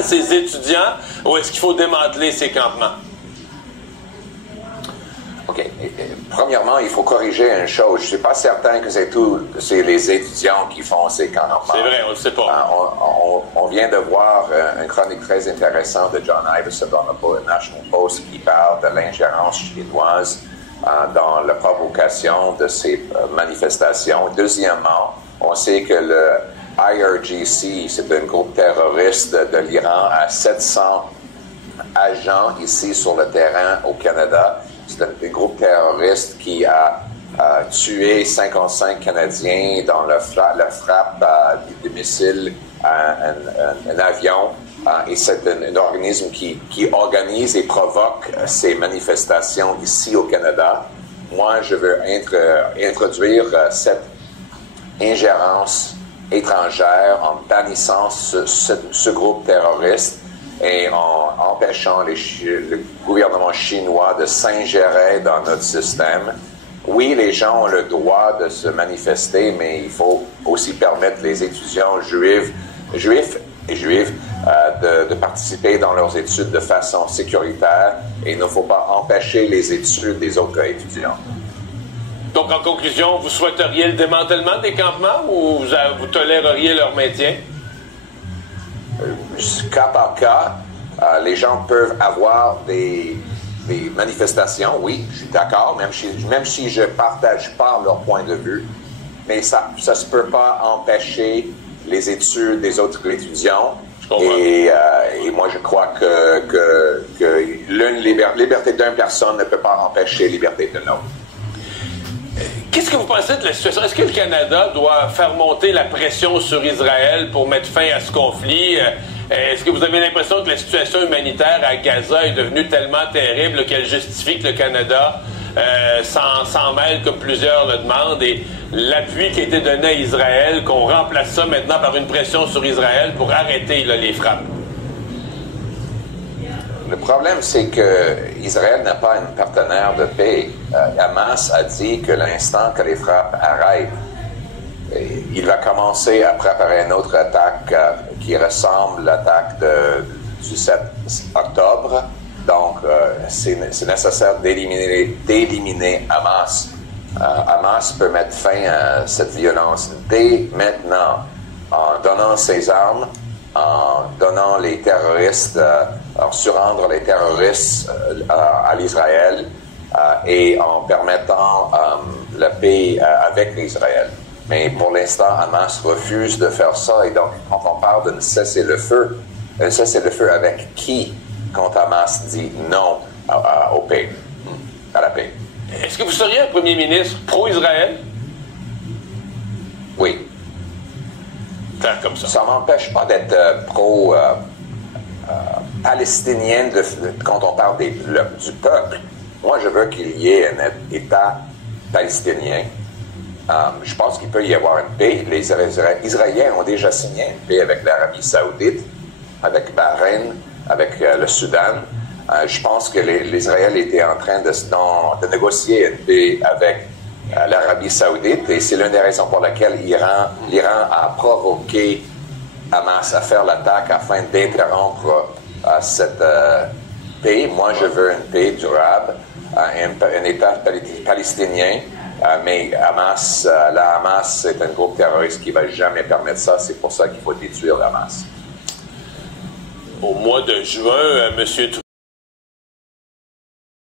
ces étudiants ou est-ce qu'il faut démanteler ces campements? OK. Premièrement, il faut corriger une chose. Je ne suis pas certain que c'est les étudiants qui font ces campements. C'est vrai, on ne le sait pas. On vient de voir une chronique très intéressante de John Iveson dans le National Post qui parle de l'ingérence chinoise dans la provocation de ces manifestations. Deuxièmement, on sait que le IRGC, c'est un groupe terroriste de l'Iran, a 700 agents ici sur le terrain au Canada. C'est un groupe terroriste qui a tué 55 Canadiens dans la frappe de missiles à un avion. Et c'est un organisme qui organise et provoque ces manifestations ici au Canada. Moi, je veux introduire cette ingérence étrangère en bannissant ce groupe terroriste et en empêchant le gouvernement chinois de s'ingérer dans notre système. Oui, les gens ont le droit de se manifester, mais il faut aussi permettre les étudiants juifs et juives de participer dans leurs études de façon sécuritaire et il ne faut pas empêcher les études des autres étudiants. Donc, en conclusion, vous souhaiteriez le démantèlement des campements ou vous toléreriez leur maintien? Cas par cas, les gens peuvent avoir des manifestations, oui, je suis d'accord, même si je ne partage pas leur point de vue, mais ça ne se peut pas empêcher les études des autres étudiants. Et moi, je crois que la liberté d'une personne ne peut pas empêcher la liberté d'une autre. Qu'est-ce que vous pensez de la situation? Est-ce que le Canada doit faire monter la pression sur Israël pour mettre fin à ce conflit? Est-ce que vous avez l'impression que la situation humanitaire à Gaza est devenue tellement terrible qu'elle justifie que le Canada s'en mêle comme plusieurs le demandent et l'appui qui a été donné à Israël, qu'on remplace ça maintenant par une pression sur Israël pour arrêter les frappes? Le problème, c'est que Israël n'a pas un partenaire de paix. Hamas a dit que l'instant que les frappes arrêtent, il va commencer à préparer une autre attaque qui ressemble à l'attaque du 7 octobre. Donc, c'est nécessaire d'éliminer Hamas. Hamas peut mettre fin à cette violence dès maintenant en donnant ses armes, en donnant les terroristes, en surrendre les terroristes à l'Israël et en permettant la paix avec l'Israël. Mais pour l'instant, Hamas refuse de faire ça. Et donc, quand on parle d'un cessez-le-feu avec qui quand Hamas dit non à la paix? Est-ce que vous seriez un premier ministre pro-Israël? Oui. Comme ça. Ça ne m'empêche pas d'être pro-palestinien quand on parle du peuple. Moi, je veux qu'il y ait un État palestinien. Je pense qu'il peut y avoir une paix. Les Israéliens ont déjà signé une paix avec l'Arabie Saoudite, avec Bahreïn, avec le Soudan. Je pense que les Israéliens étaient en train de négocier une paix avec l'Arabie Saoudite et c'est l'une des raisons pour laquelle l'Iran a provoqué Hamas à faire l'attaque afin d'interrompre cette paix. Moi, je veux une paix durable, un État palestinien, mais Hamas, la Hamas, c'est un groupe terroriste qui ne va jamais permettre ça. C'est pour ça qu'il faut détruire la Hamas. Au mois de juin, M.